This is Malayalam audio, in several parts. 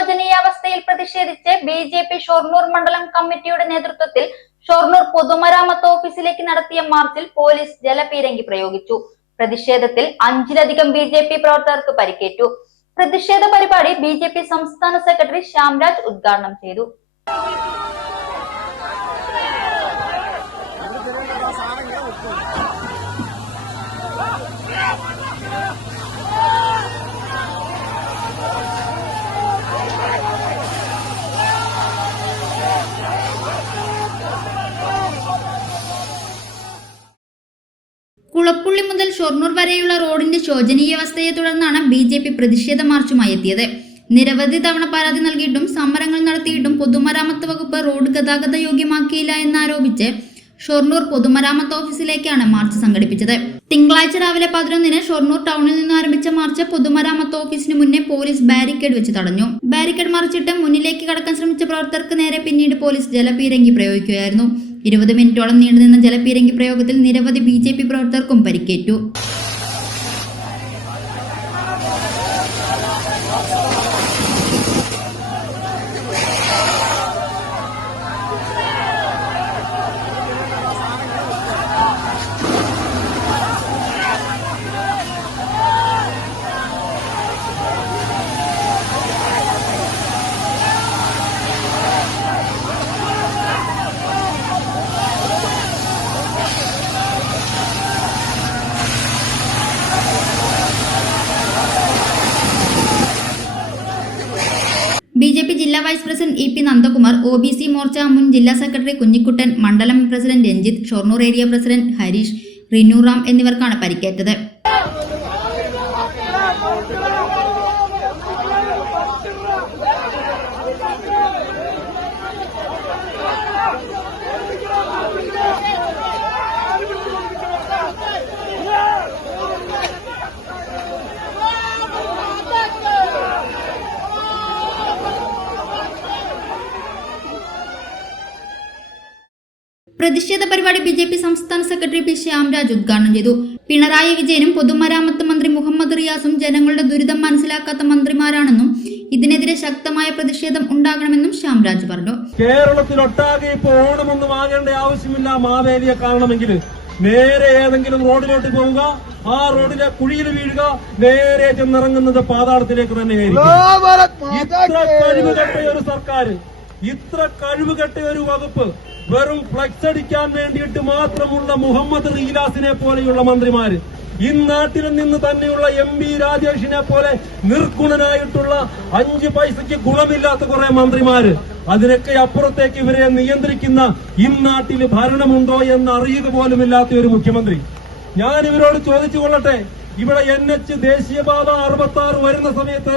ശോചനീയാവസ്ഥയിൽ പ്രതിഷേധിച്ച് ബിജെപി ഷൊർണൂർ മണ്ഡലം കമ്മിറ്റിയുടെ നേതൃത്വത്തിൽ ഷൊർണൂർ പൊതുമരാമത്ത് ഓഫീസിലേക്ക് നടത്തിയ മാർച്ചിൽ പോലീസ് ജലപീരങ്കി പ്രയോഗിച്ചു. പ്രതിഷേധത്തിൽ 5-ലധികം ബിജെപി പ്രവർത്തകർക്ക് പരിക്കേറ്റു. പ്രതിഷേധ പരിപാടി ബിജെപി സംസ്ഥാന സെക്രട്ടറി ശ്യാംരാജ് ഉദ്ഘാടനം ചെയ്തു. കുളപ്പുള്ളി മുതൽ ഷൊർണൂർ വരെയുള്ള റോഡിന്റെ ശോചനീയാവസ്ഥയെ തുടർന്നാണ് ബിജെപി പ്രതിഷേധ മാർച്ചുമായി എത്തിയത്. നിരവധി തവണ പരാതി നൽകിയിട്ടും സമരങ്ങൾ നടത്തിയിട്ടും പൊതുമരാമത്ത് വകുപ്പ് റോഡ് ഗതാഗത യോഗ്യമാക്കിയില്ല എന്നാരോപിച്ച് ഷൊർണൂർ പൊതുമരാമത്ത് ഓഫീസിലേക്കാണ് മാർച്ച് സംഘടിപ്പിച്ചത്. തിങ്കളാഴ്ച രാവിലെ 11-ന് ഷൊർണൂർ ടൗണിൽ നിന്ന് ആരംഭിച്ച മാർച്ച് പൊതുമരാമത്ത് ഓഫീസിന് മുന്നേ പോലീസ് ബാരിക്കേഡ് വെച്ച് തടഞ്ഞു. ബാരിക്കേഡ് മറിച്ചിട്ട് മുന്നിലേക്ക് കടക്കാൻ ശ്രമിച്ച പ്രവർത്തകർക്ക് നേരെ പിന്നീട് പോലീസ് ജലപീരങ്കി പ്രയോഗിക്കുകയായിരുന്നു. 20 മിനിറ്റോളം നീണ്ടുനിന്ന ജലപീരങ്കി പ്രയോഗത്തിൽ നിരവധി ബിജെപി പ്രവർത്തകർക്കും പരിക്കേറ്റു. ബിജെപി ജില്ലാ vice president E P Nandakumar, OBC Morcha മുൻ ജില്ലാ സെക്രട്ടറി കുഞ്ഞിക്കുട്ടൻ, മണ്ഡലം president Ranjith, Shoranur area president Harish, Rinuram എന്നിവർക്കാണ് പരിക്കേറ്റത്. പ്രതിഷേധ പരിപാടി ബിജെപി സംസ്ഥാന സെക്രട്ടറി പി ശ്യാംരാജ് ഉദ്ഘാടനം ചെയ്തു. പിണറായി വിജയനും പൊതുമരാമത്ത് മന്ത്രി മുഹമ്മദ് റിയാസും ജനങ്ങളുടെ ദുരിതം മനസ്സിലാക്കാത്ത മന്ത്രിമാരാണെന്നും ഇതിനെതിരെ ശക്തമായ പ്രതിഷേധം ഉണ്ടാകണമെന്നും ശ്യാംരാജ് പറഞ്ഞു. കേരളത്തിലൊട്ടാകെ ഇപ്പോൾ ഓണമൊന്നും ആകേണ്ട ആവശ്യമില്ല. മാവേലിയെ കാണണമെങ്കിൽ നേരെ ഏതെങ്കിലും റോഡിലോട്ട് പോവുക, ആ റോഡിലെ കുഴിയിൽ വീഴുക, നേരെ ചെന്നിറങ്ങുന്നത് പാതാളത്തിലേക്ക് തന്നെയായിരിക്കും. ഇത്ര കഴിവുകെട്ട ഒരു സർക്കാർ, ഇത്ര കഴിവുകെട്ട ഒരു വകുപ്പ്, വെറും ഫ്ലക്സ് അടിക്കാൻ വേണ്ടിയിട്ട് മാത്രമുള്ള മുഹമ്മദ് റീലാസിനെ പോലെയുള്ള മന്ത്രിമാര്, ഇന്നാട്ടിൽ നിന്ന് തന്നെയുള്ള MP രാജേഷിനെ പോലെ നിർഗുണനായിട്ടുള്ള 5 പൈസയ്ക്ക് ഗുണമില്ലാത്ത കുറെ മന്ത്രിമാര്, അതിനൊക്കെ അപ്പുറത്തേക്ക് ഇവരെ നിയന്ത്രിക്കുന്ന ഇന്നാട്ടിൽ ഭരണമുണ്ടോ എന്ന് അറിയുക പോലുമില്ലാത്ത ഒരു മുഖ്യമന്ത്രി. ഞാൻ ഇവരോട് ചോദിച്ചു കൊള്ളട്ടെ, ഇവിടെ NH ദേശീയപാത 66 വരുന്ന സമയത്ത്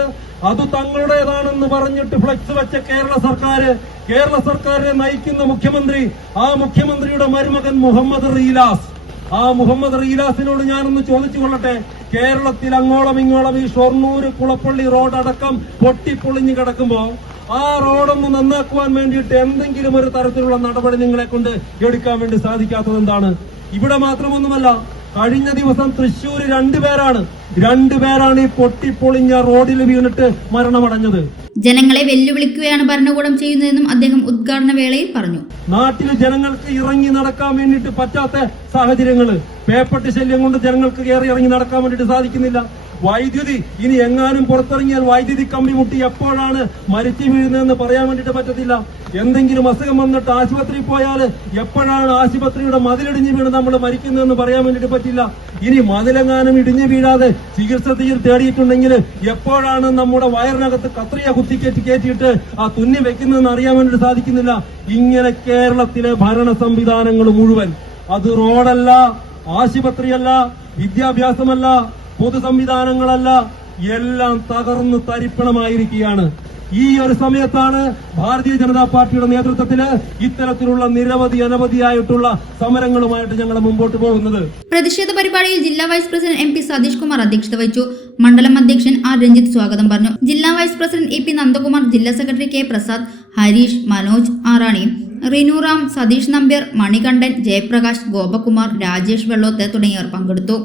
അത് തങ്ങളുടേതാണെന്ന് പറഞ്ഞിട്ട് ഫ്ലക്സ് വെച്ച കേരള സർക്കാരിനെ നയിക്കുന്ന മുഖ്യമന്ത്രി, ആ മുഖ്യമന്ത്രിയുടെ മരുമകൻ മുഹമ്മദ് റീലാസ്, ആ മുഹമ്മദ് റീലാസിനോട് ഞാനൊന്ന് ചോദിച്ചു കൊള്ളട്ടെ, കേരളത്തിൽ അങ്ങോളം ഇങ്ങോളം ഈ ഷൊർണൂർ കുളപ്പള്ളി റോഡടക്കം പൊട്ടിപ്പൊളിഞ്ഞു കിടക്കുമ്പോ ആ റോഡൊന്ന് നന്നാക്കുവാൻ വേണ്ടിയിട്ട് എന്തെങ്കിലും ഒരു തരത്തിലുള്ള നടപടി നിങ്ങളെ കൊണ്ട് എടുക്കാൻ വേണ്ടി സാധിക്കാത്തത് എന്താണ്? ഇവിടെ മാത്രമൊന്നുമല്ല, കഴിഞ്ഞ ദിവസം തൃശ്ശൂർ 2 പേരാണ് ഈ പൊട്ടിപ്പൊളിഞ്ഞ റോഡിൽ വീണിട്ട് മരണമടഞ്ഞത്. ജനങ്ങളെ വെല്ലുവിളിക്കുകയാണ് ഭരണകൂടം ചെയ്യുന്നതെന്നും അദ്ദേഹം ഉദ്ഘാടന വേളയിൽ പറഞ്ഞു. നാട്ടിൽ ജനങ്ങൾക്ക് ഇറങ്ങി നടക്കാൻ വേണ്ടിയിട്ട് പറ്റാത്ത സാഹചര്യങ്ങള്, പേപ്പട്ടി ശല്യം കൊണ്ട് ജനങ്ങൾക്ക് ഇറങ്ങി നടക്കാൻ വേണ്ടിയിട്ട് സാധിക്കുന്നില്ല. വൈദ്യുതി, ഇനി എങ്ങാനും പുറത്തിറങ്ങിയാൽ വൈദ്യുതി കമ്പി മുട്ടി എപ്പോഴാണ് മരിച്ചു വീഴുന്നതെന്ന് പറയാൻ വേണ്ടിയിട്ട് പറ്റത്തില്ല. എന്തെങ്കിലും അസുഖം വന്നിട്ട് ആശുപത്രിയിൽ പോയാൽ എപ്പോഴാണ് ആശുപത്രിയുടെ മതിലിടിഞ്ഞ് വീണ് നമ്മൾ മരിക്കുന്നതെന്ന് പറയാൻ വേണ്ടിയിട്ട് പറ്റില്ല. ഇനി മതിലെങ്ങാനും ഇടിഞ്ഞു വീഴാതെ ചികിത്സ തേടിയിട്ടുണ്ടെങ്കിൽ എപ്പോഴാണ് നമ്മുടെ വയറിനകത്ത് കത്രിയ കയറ്റിയിട്ട് ആ തുന്നി വെക്കുന്നതെന്ന് അറിയാൻ വേണ്ടിയിട്ട് സാധിക്കുന്നില്ല. ഇങ്ങനെ കേരളത്തിലെ ഭരണ സംവിധാനങ്ങൾ മുഴുവൻ, അത് റോഡല്ല, ആശുപത്രിയല്ല, വിദ്യാഭ്യാസമല്ല, പൊതു സംവിധാനങ്ങളല്ല, എല്ലാം തകർന്ന് തരിപ്പണമായിരിക്കുകയാണ്. ഈ ഒരു സമയത്താണ് ഭാരതീയ ജനതാ പാർട്ടിയുടെ നേതൃത്വത്തില് ഇത്തരത്തിലുള്ള അനവധിയായിട്ടുള്ള സമരങ്ങളുമായിട്ട് ഞങ്ങൾ മുമ്പോട്ട് പോകുന്നത്. പ്രതിഷേധ പരിപാടിയിൽ ജില്ലാ vice president MP Satheesh Kumar അധ്യക്ഷത വഹിച്ചു. മണ്ഡലം അധ്യക്ഷൻ R രഞ്ജിത്ത് സ്വാഗതം പറഞ്ഞു. ജില്ലാ വൈസ് പ്രസിഡന്റ് EP നന്ദകുമാർ, ജില്ലാ സെക്രട്ടറി K പ്രസാദ്, ഹരീഷ്, മനോജ് ആറാണി, റിനുറാം, സതീഷ് നമ്പ്യാർ, മണികണ്ഠൻ, ജയപ്രകാശ്, ഗോപകുമാർ, രാജേഷ് വെള്ളോത്ത് തുടങ്ങിയവർ പങ്കെടുത്തു.